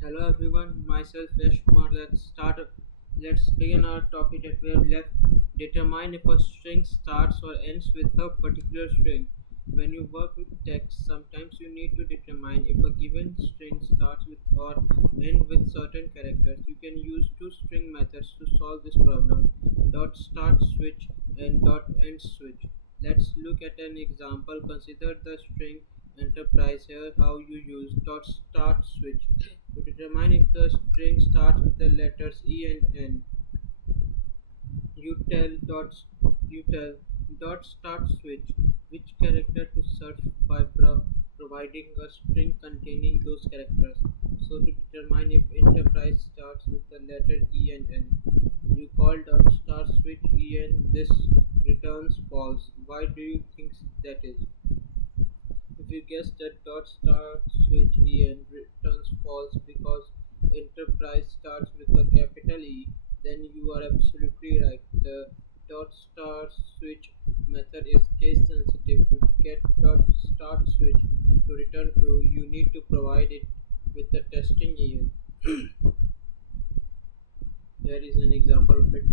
Hello everyone, myself Yash Kumar. Let's begin our topic that we have left. Determine if a string starts or ends with a particular string. When you work with text, sometimes you need to determine if a given string starts with or ends with certain characters. You can use two string methods to solve this problem: dot start switch and dot end switch. Let's look at an example. Consider the string enterprise. Here how you use dot start switch to determine if the string starts with the letters E and N. You tell dot start switch which character to search by providing a string containing those characters. So to determine if enterprise starts with the letter E and N, you call dot start switch EN. This returns false. Why do you think that is? If you guess that dot start switch EN returns false because enterprise starts with a capital E, then you are absolutely right. The dot start switch method is case sensitive. To get dot start switch to return true, you need to provide it with the testing EN. Here is an example of it.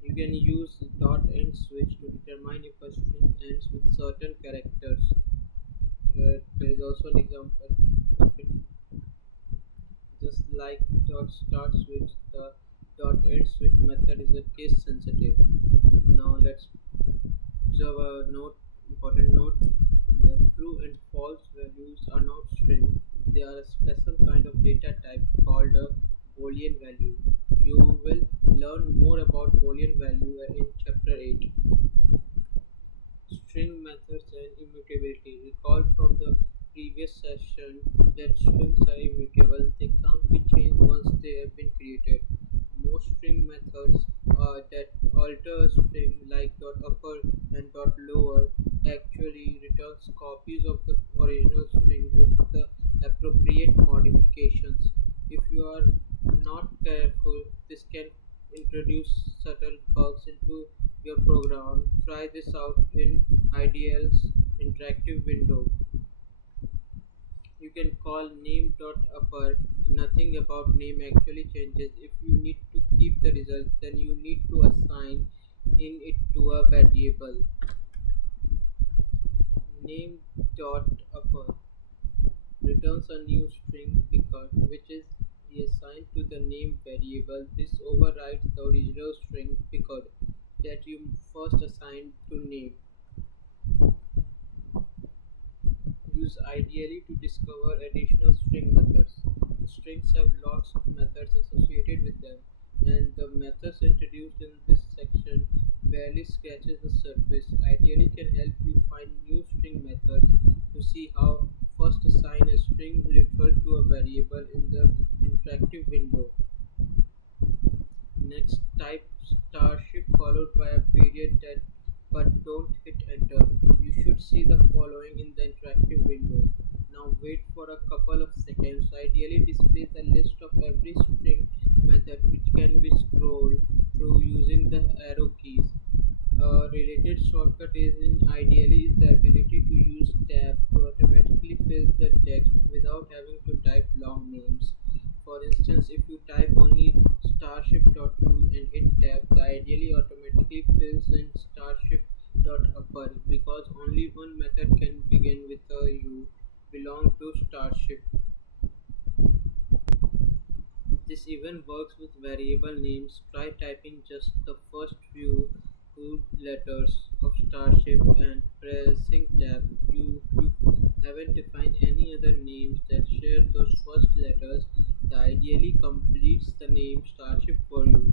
You can use dot end switch to determine if a string ends with certain characters. There is also an example of it. Just like dot start switch, the dot end switch method is a case sensitive. Now let's observe a important note. The true and false values are not string. They are a special kind of data type called a Boolean value. You will learn more about Boolean value in chapter 8. String methods and immutability. Recall from the previous session that strings are immutable. They can't be changed once they have been created. Most string methods that alter a string like dot upper and dot lower actually returns copies of the original string with the appropriate modifications. If you are not careful, this can introduce subtle bugs into your program. Try this out in Ideal's interactive window. You can call name.upper. Nothing about name actually changes. If you need to keep the result, then you need to assign in it to a variable. Name.upper returns a new string picker which is reassigned to the name variable. This overrides the original string picker that you first assigned to name. Use ideally to discover additional string methods. Strings have lots of methods associated with them, and the methods introduced in this section barely scratches the surface. Ideally can help you find new string methods to see how first assign a string refer to a variable in the interactive window. Next, type starship followed by a period that but don't hit enter. You should see the following in the interactive window. Now wait for a couple of seconds. Ideally displays a list of every string method which can be scrolled through using the arrow keys. A related shortcut is in Ideally is the ability to use tab to automatically fill the text without having to type long names. For instance, if you type only starship.u and hit tab, the Ideally automatically fills in starship.upper because only one method can begin with a u belong to starship. This even works with variable names. Try typing just the first few two letters of Starship and pressing tab. You haven't defined any other names that share those first letters. The Ideally completes the name Starship for you.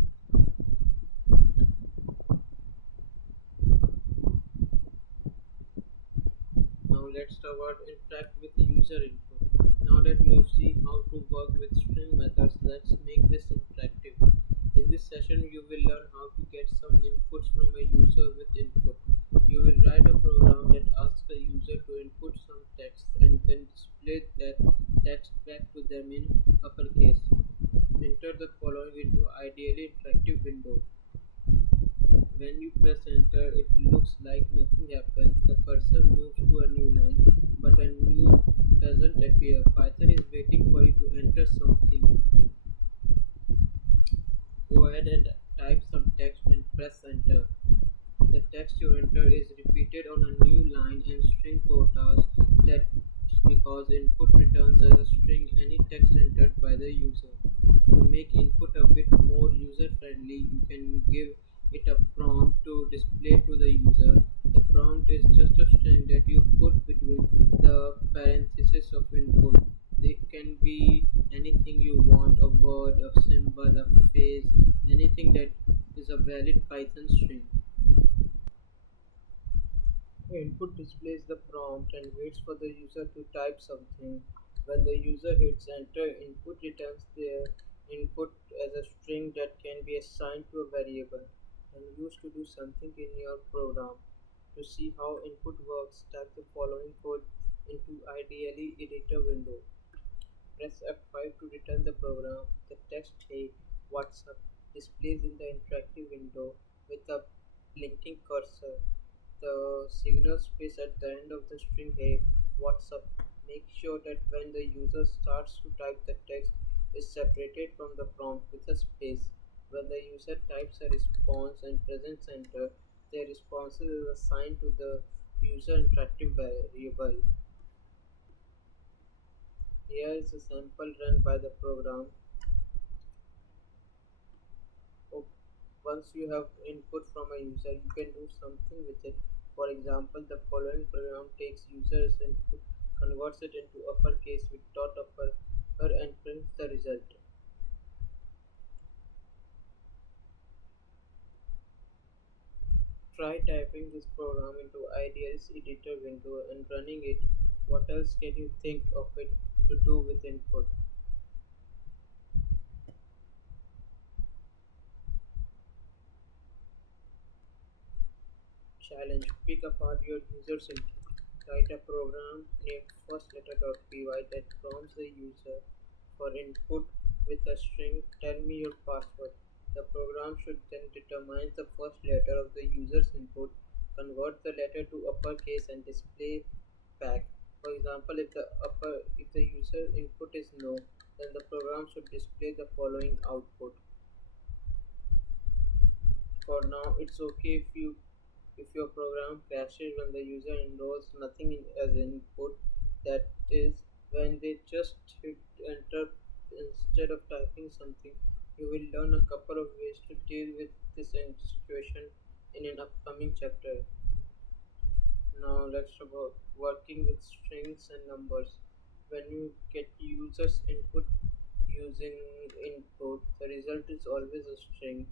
Now let's talk about interact with user input. Now that we have seen how to work with string methods, let's make this interactive. In this session, you will learn how to get some inputs from a user with input. You will write a program that asks the user to input some text and then display that text back to them in uppercase. Enter the following into Ideally interactive window. When you press enter, it looks like nothing happens. The cursor moves to a new line, but a new doesn't appear. Python is waiting for you to enter something. ahead and type some text and press enter. The text you enter is repeated on a new line and string quotas. That's because input returns as a string any text entered by the user. To make input a bit more user friendly, you can give it a prompt to display to the user. The prompt is just a string that you put between the parentheses of input. It can be anything you want, a word, a symbol, a phrase, anything that is a valid Python string. Input displays the prompt and waits for the user to type something. When the user hits enter, input returns their input as a string that can be assigned to a variable and used to do something in your program. To see how input works, type the following code into ideally editor window. Press F5 to return the program. The text "Hey, what's up?" displays in the interactive window with a blinking cursor. The signal space at the end of the string "Hey, what's up?" Make sure that when the user starts to type, the text is separated from the prompt with a space. When the user types a response and presents enter, their response is assigned to the user interactive variable. Here is a sample run by the program. Oh, once you have input from a user, you can do something with it. For example, the following program takes user's input, converts it into uppercase with dot upper, and prints the result. Try typing this program into Ideal's editor window and running it. What else can you think of it to do with input? Challenge: pick apart your user's input. Write a program named firstletter.py that prompts the user for input with a string "Tell me your password." The program should then determine the first letter of the user's input, convert the letter to uppercase and display back. For example, if the user input is no, then the program should display the following output. For now, it's okay if your program crashes when the user enrolls nothing as input, that is, when they just hit enter instead of typing something. You will learn a couple of ways to deal with this situation in an upcoming chapter. Now let's talk about working with strings and numbers. When you get users input using input, the result is always a string.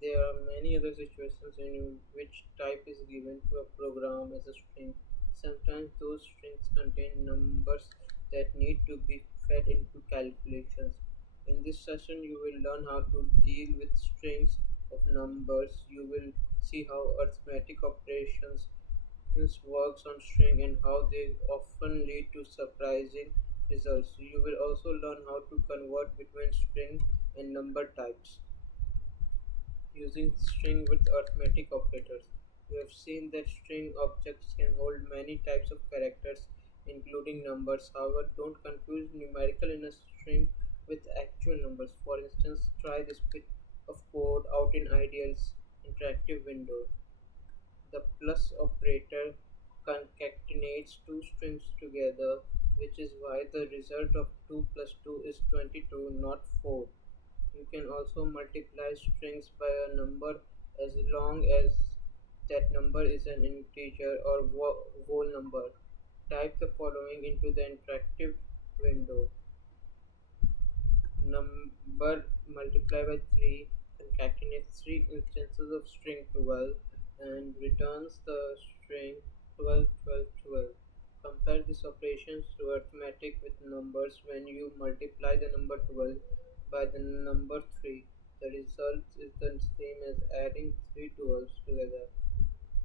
There are many other situations in which type is given to a program as a string. Sometimes those strings contain numbers that need to be fed into calculations. In this session, you will learn how to deal with strings of numbers. You will see how arithmetic operations this works on string and how they often lead to surprising results. You will also learn how to convert between string and number types using string with arithmetic operators. You have seen that string objects can hold many types of characters, including numbers. However, don't confuse numerical in a string with actual numbers. For instance, try this bit of code out in Ideal's interactive window. The plus operator concatenates two strings together, which is why the result of 2 plus 2 is 22, not 4. You can also multiply strings by a number as long as that number is an integer or whole number. Type the following into the interactive window. Number multiplied by 3 concatenates 3 instances of string 12 and returns the string 12 12 12. Compare these operations to arithmetic with numbers. When you multiply the number 12 by the number 3, the result is the same as adding 3 12s together.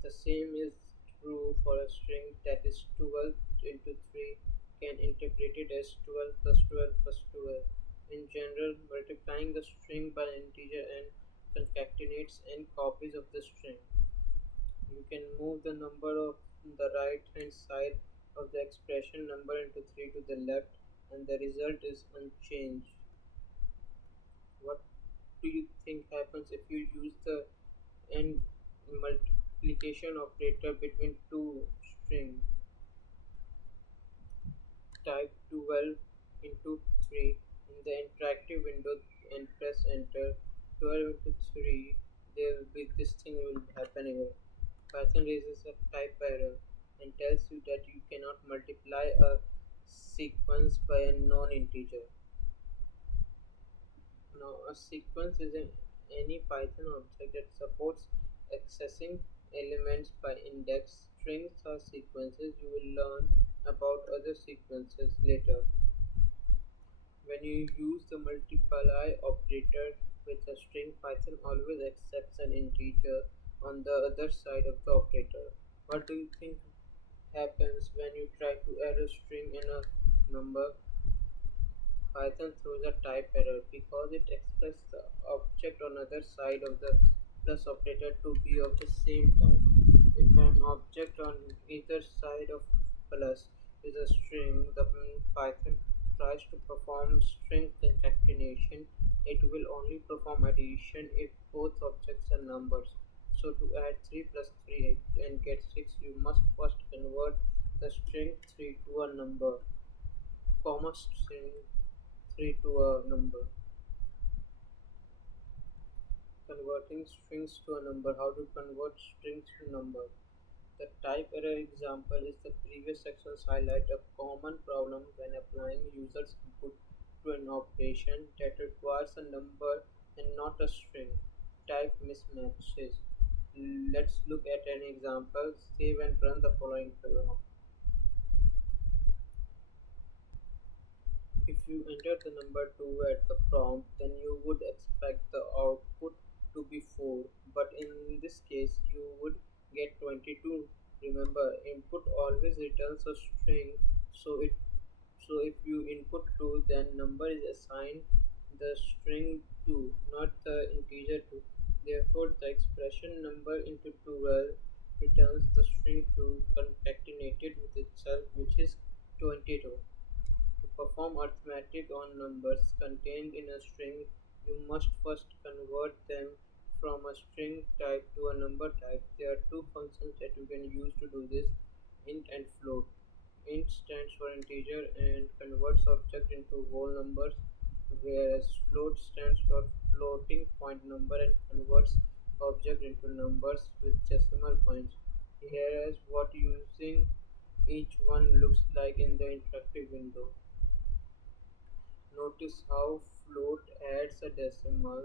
The same is true for a string that is 12 into 3 can interpret it as 12 plus 12 plus 12. In general, multiplying the string by an integer n concatenates n copies of the string. You can move the number of the right hand side of the expression number into 3 to the left and the result is unchanged. What do you think happens if you use the and multiplication operator between two strings? Type 12 into 3 in the interactive window and press enter. 12 into 3, there will be this thing will happen here. Python raises a type error and tells you that you cannot multiply a sequence by a non-integer. Now, a sequence is any Python object that supports accessing elements by index. Strings are sequences. You will learn about other sequences later. When you use the multiply operator with a string, Python always accepts an integer on the other side of the operator. What do you think happens when you try to add a string in a number? Python throws a type error because it expects the object on other side of the plus operator to be of the same type. If an object on either side of plus is a string, the Python tries to perform string concatenation. It will only perform addition if both objects are numbers. So to add 3 plus 3 and get 6, you must first convert the string 3 to a number, comma string 3 to a number. Converting strings to a number. How to convert strings to number? The type error example is the previous sections highlight a common problem when applying user's input to an operation that requires a number and not a string. Type mismatches. Let's look at an example. Save and run the following program. If you enter the number 2 at the prompt, then you would expect the output to be 4, but in this case you would get 22. Remember, input always returns a string, so if you input 2, then number is assigned the string 2, not the integer 2. Therefore, the expression number into 12 returns the string 2 concatenated with itself, which is 22. To perform arithmetic on numbers contained in a string, you must first convert them from a string type to a number type. There are two functions that you can use to do this: int and float. Int stands for integer and converts object into whole numbers, whereas float stands for floating point number and converts object into numbers with decimal points. Here is what using each one looks like in the interactive window. Notice how float adds a decimal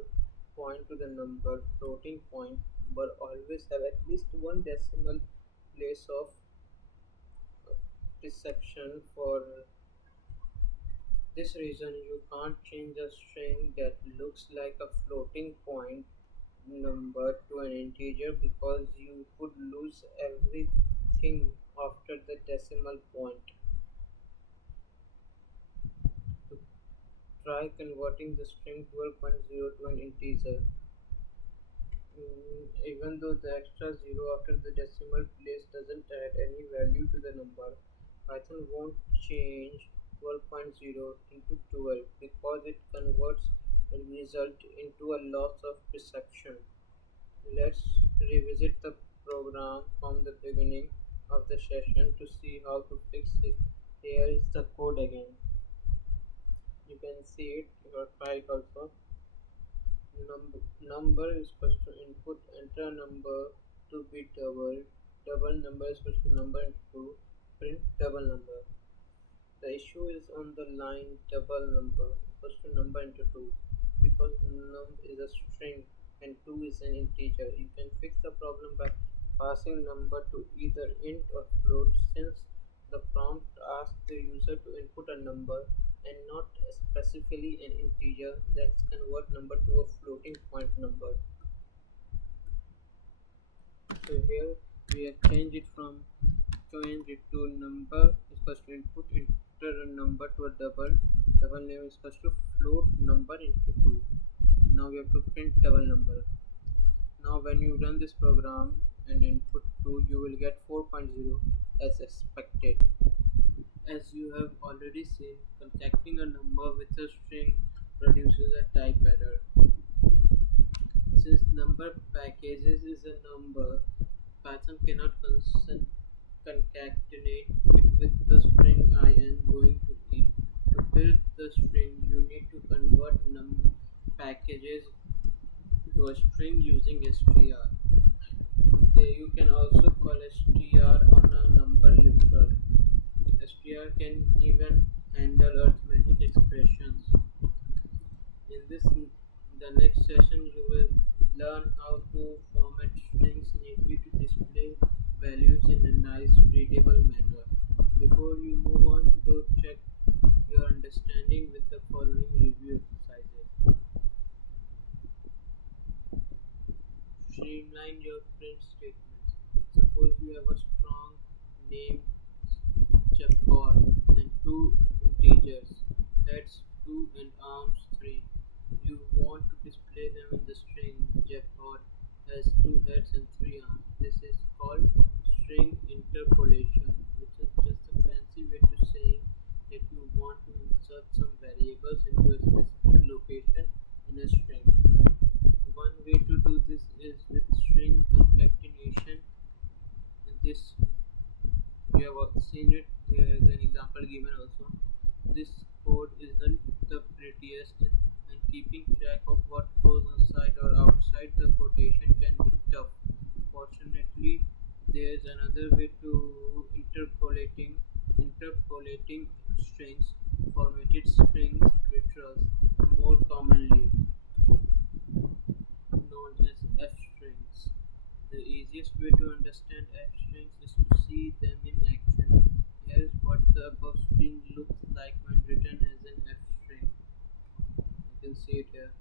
point to the number. Floating point but always have at least one decimal place of deception. For this reason, you can't change a string that looks like a floating point number to an integer because you would lose everything after the decimal point. To try converting the string 12.0 to an integer. Even though the extra zero after the decimal place doesn't add any value to the number, Python won't change 12.0 into 12 because it converts the result into a loss of perception. Let's revisit the program from the beginning of the session to see how to fix it. Here is the code again. You can see it, your file also. Number is equals to input, enter number to be double number is equals to number into 2, print double number. The issue is on the line double number equals to number into 2 because num is a string and 2 is an integer. You can fix the problem by passing number to either int or float. Since the prompt asks the user to input a number and not specifically an integer, let's convert number to a floating point number. So here we have changed it to number is equals to input, enter a number to a double name is equals to float number into 2. Now we have to print double number. Now when you run this program and input 2, you will get 4.0 as expected. As you have already seen, concatenating a number with a string produces a type error. Since number packages is a number, Python cannot concatenate it with the string I am going to eat. To build the string, you need to convert num packages to a string using str. You can also call str on a number literal. Str can even handle arithmetic expressions. In the next session, you will learn how to format strings neatly to display values in a nice, readable manner. Before you move on, though, check your understanding with the following review exercises. Streamline your print statements. Suppose you have a strong name checkerboard and two integers, heads 2 and arms 3. You want to display them in the string. Jackpot has two heads and three arms. This is called string interpolation, which is just a fancy way to saying that you want to insert some variables into a specific location in a string. One way to do this is with string concatenation. In this, you have seen it. There is an example given also. This code isn't the prettiest, and keeping track of what goes inside or outside the quotation can be tough. Fortunately, there is another way to interpolating strings, formatted strings literals, more commonly known as F strings. The easiest way to understand F strings is to see them in action. Here's what the above string looks like when written as an F string. You can see it here.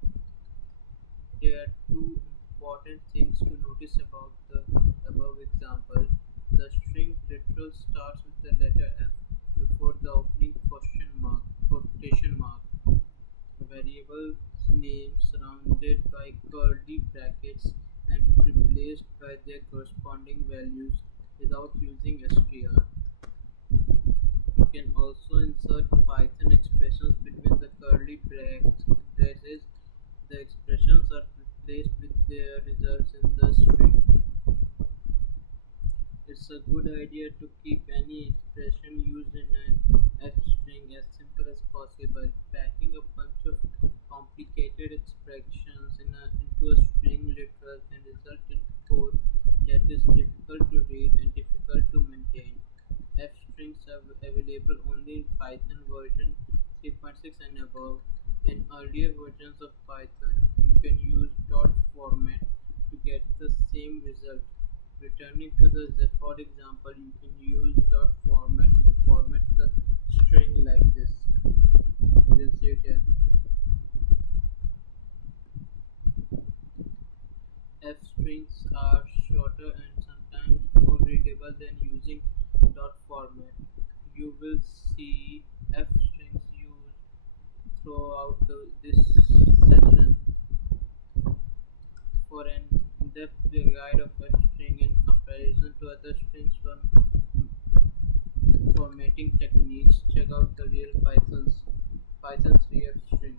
There are two important things to notice about the above example. The string literal starts with the letter F before the opening quotation mark. Variable names surrounded by curly brackets and replaced by their corresponding values without using str. You can also insert Python expressions between the curly braces. The expressions are replaced with their results in the string. It's a good idea to keep any expression used in an F string as simple as possible. Packing a bunch of complicated expressions into a string literal can result in code that is difficult to read and difficult to maintain. F strings are available only in Python version 3.6 and above. In earlier versions of Python, you can use dot format to get the same result. Returning to the Zephod example, you can use dot format to format the string like this. You can see it here. F strings are shorter and sometimes more readable than using dot format. You will see F strings used throughout this session. For an in-depth guide of F string in comparison to other strings formatting techniques, check out the real Python 3F string.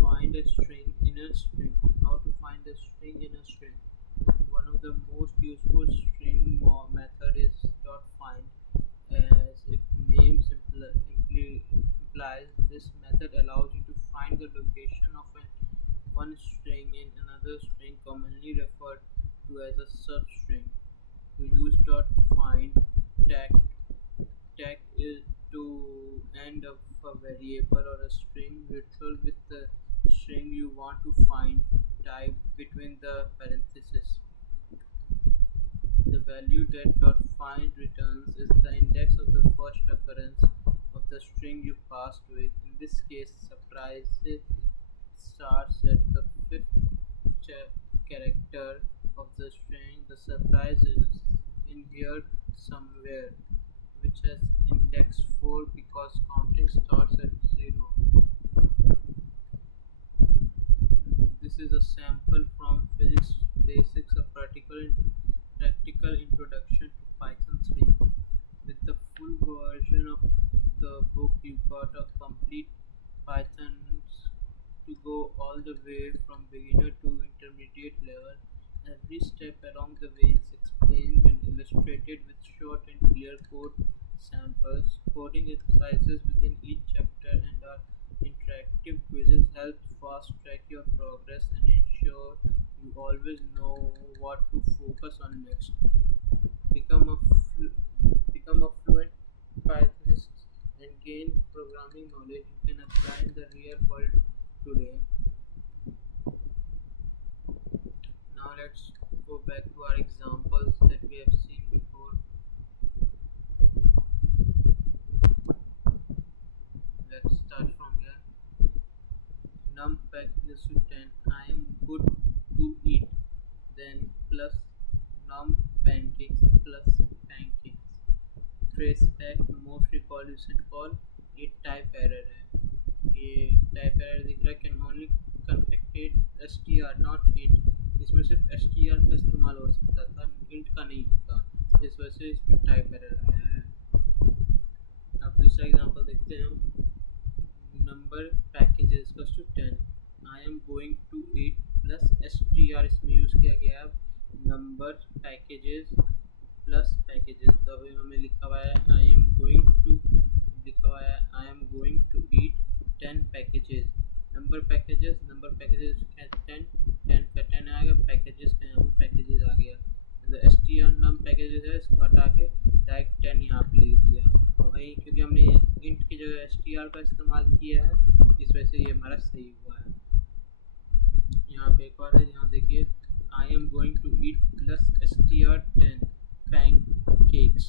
Find a string in a string. How to find a string in a string? One of the most useful string method is .find. As its name implies, this method allows you to find the location of one string in another string, commonly referred to as a substring. To use .find, tag tag is to end of a variable or a string literal with the string you want to find type between the parentheses. The value that .find returns is the index of the first occurrence of the string you passed with. In this case, surprise starts at the fifth character of the string. The surprise is in here somewhere, which has index 4 because counting starts at 0. This is a sample from Physics Basics, a practical introduction to Python 3. With the full version of the book, you got a complete Python to go all the way from beginner to intermediate level. Every step along the way is explained and illustrated with short and clear code samples. Coding exercises within each chapter and our interactive quizzes help fast track your progress and ensure you always know what to focus on next. Become a become a fluent Pythonist and gain programming knowledge you can apply in the real world today. Now let's go back to our examples that we have seen before. Let's start from here. Num packages to 10. I am good to eat. Then plus num pancakes plus pancakes. Trace back most resolution call. ये type error है. ये type error दिख रहा है. Can only concatenate S T R not int. इसमें सिर्फ S T are का इस्तेमाल हो सकता था, इंट का नहीं होता. इस वजह से इसमें टाइप एरर आया है. अब दूसरा एग्जांपल देखते हैं हम. Number packages equals to 10. I am going to eat plus S T R इसमें यूज़ किया गया है. Number packages plus packages. तो अभी हमें लिखा हुआ है आई एम गोइंग टू, लिखा हुआ है I am going to eat 10 packages. Number packages 10 10 का 10 आ गया. पैकेजेस का यहाँ पे पैकेजेस आ गया. मतलब S T are num packages है, इसको हटा के डायरेक्ट 10 यहाँ पे लिख दिया. और वही क्योंकि हमने इंट की जगह एस टी आर का इस्तेमाल किया है, इस वजह से ये हमारा सही हुआ है. यहाँ पे एक और है, यहाँ देखिए I am going to eat plus S T R 10 pancakes.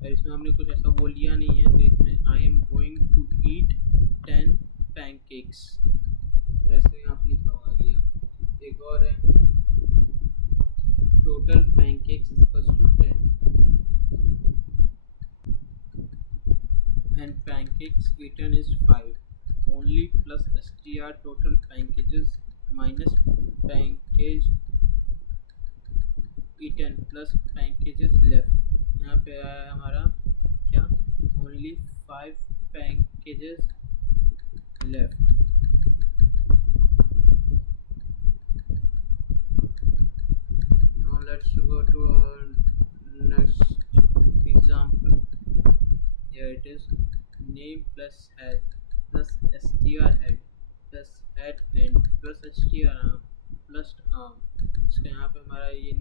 और इसमें हमने कुछ ऐसा बोल लिया नहीं है, तो इसमें I am going to eat 10 pancakes ऐसे यहाँ पे लिखा हुआ गया. एक और है total pancakes equals to 10 and pancakes eaten is 5. Only plus str total packages minus package eaten plus packages left. यहाँ पे आया हमारा क्या, only 5 packages left. Now let's go to our next example. Here it is. Name plus head plus str head plus head and plus str arm plus arm. इसका यहाँ पे हमारा ये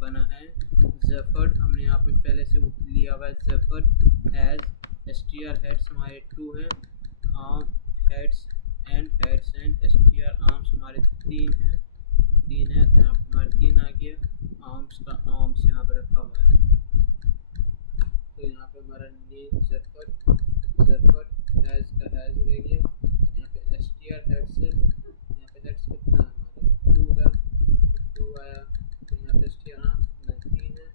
बना है ज़फर. हमने यहाँ पे पहले से लिया हुआ है ज़फर हैज़. str heads हमारे 2 हैं. arm heads and str arms हमारे 3 हैं. तो यहाँ पे हमारे 3 आ गया. arms का arms यहाँ पे रखा हुआ है. तो यहाँ पे हमारा नेम ज़फर हैज़ का हैज़ रह गया. यहाँ पे एस टी आर हेड्स है. यहाँ पे हेड्स कितना है हमारा 2 है, तो 2 आया. फिर यहाँ पे एस टी आर आर्म्स कितना है 3 है,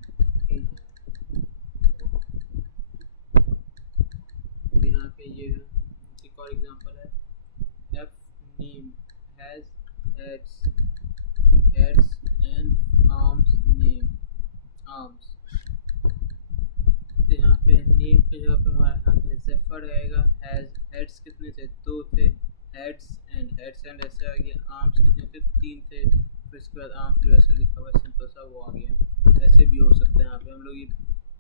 3 आया. अब यहाँ पे ये है. एक और एग्जांपल है F name has heads and arms name arms. यहाँ पे नेम के जगह पे हमारे यहाँ पे ज़फर रहेगा. हैज़ हेड्स कितने थे 2 थे. हेड्स एंड ऐसे आ गया. आर्म्स कितने थे 3 थे. फिर इसके बाद आर्म्स जो ऐसा लिखा हुआ है सिंपल सा वो आ गया. ऐसे भी हो सकता है. यहाँ पे हम लोग ये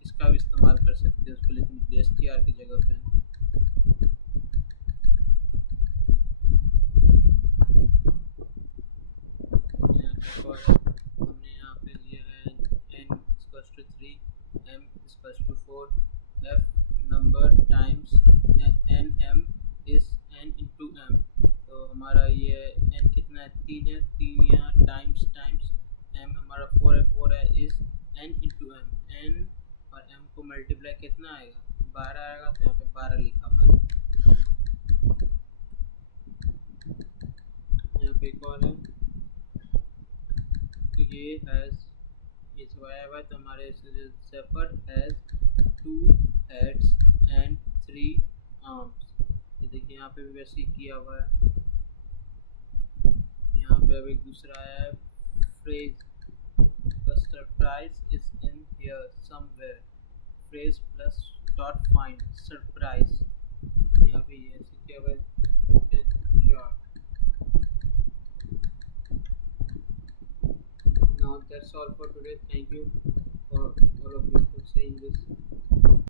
इसका भी इस्तेमाल कर सकते हैं उसको लिखने के लिए एस टी आर की जगह पे. यहाँ पे और हमने यहाँ पे लिया है n equals to 3, m equals to 4. f number times nm is n into m. तो हमारा ये n कितना है 3 है. 3 यहाँ टाइम्स m हमारा 4 है. 4 है इस n into m. n और m को मल्टीप्लाई कितना आएगा 12 आएगा. तो यहाँ पे 12 लिखा हुआ है. यहाँ पे एक और है. तो ये हैज़ ये सब आया हुआ है. तो हमारे Zafar has 2 heads and 3 arms. ये देखिए यहाँ पे भी वैसे ही किया हुआ है. यहाँ पे अब एक दूसरा आया है phrase. The surprise is in here somewhere. Phrase plus dot find surprise. यहाँ पे ये ऐसे किया हुआ है. That's all for today. Thank you for all of you for saying this.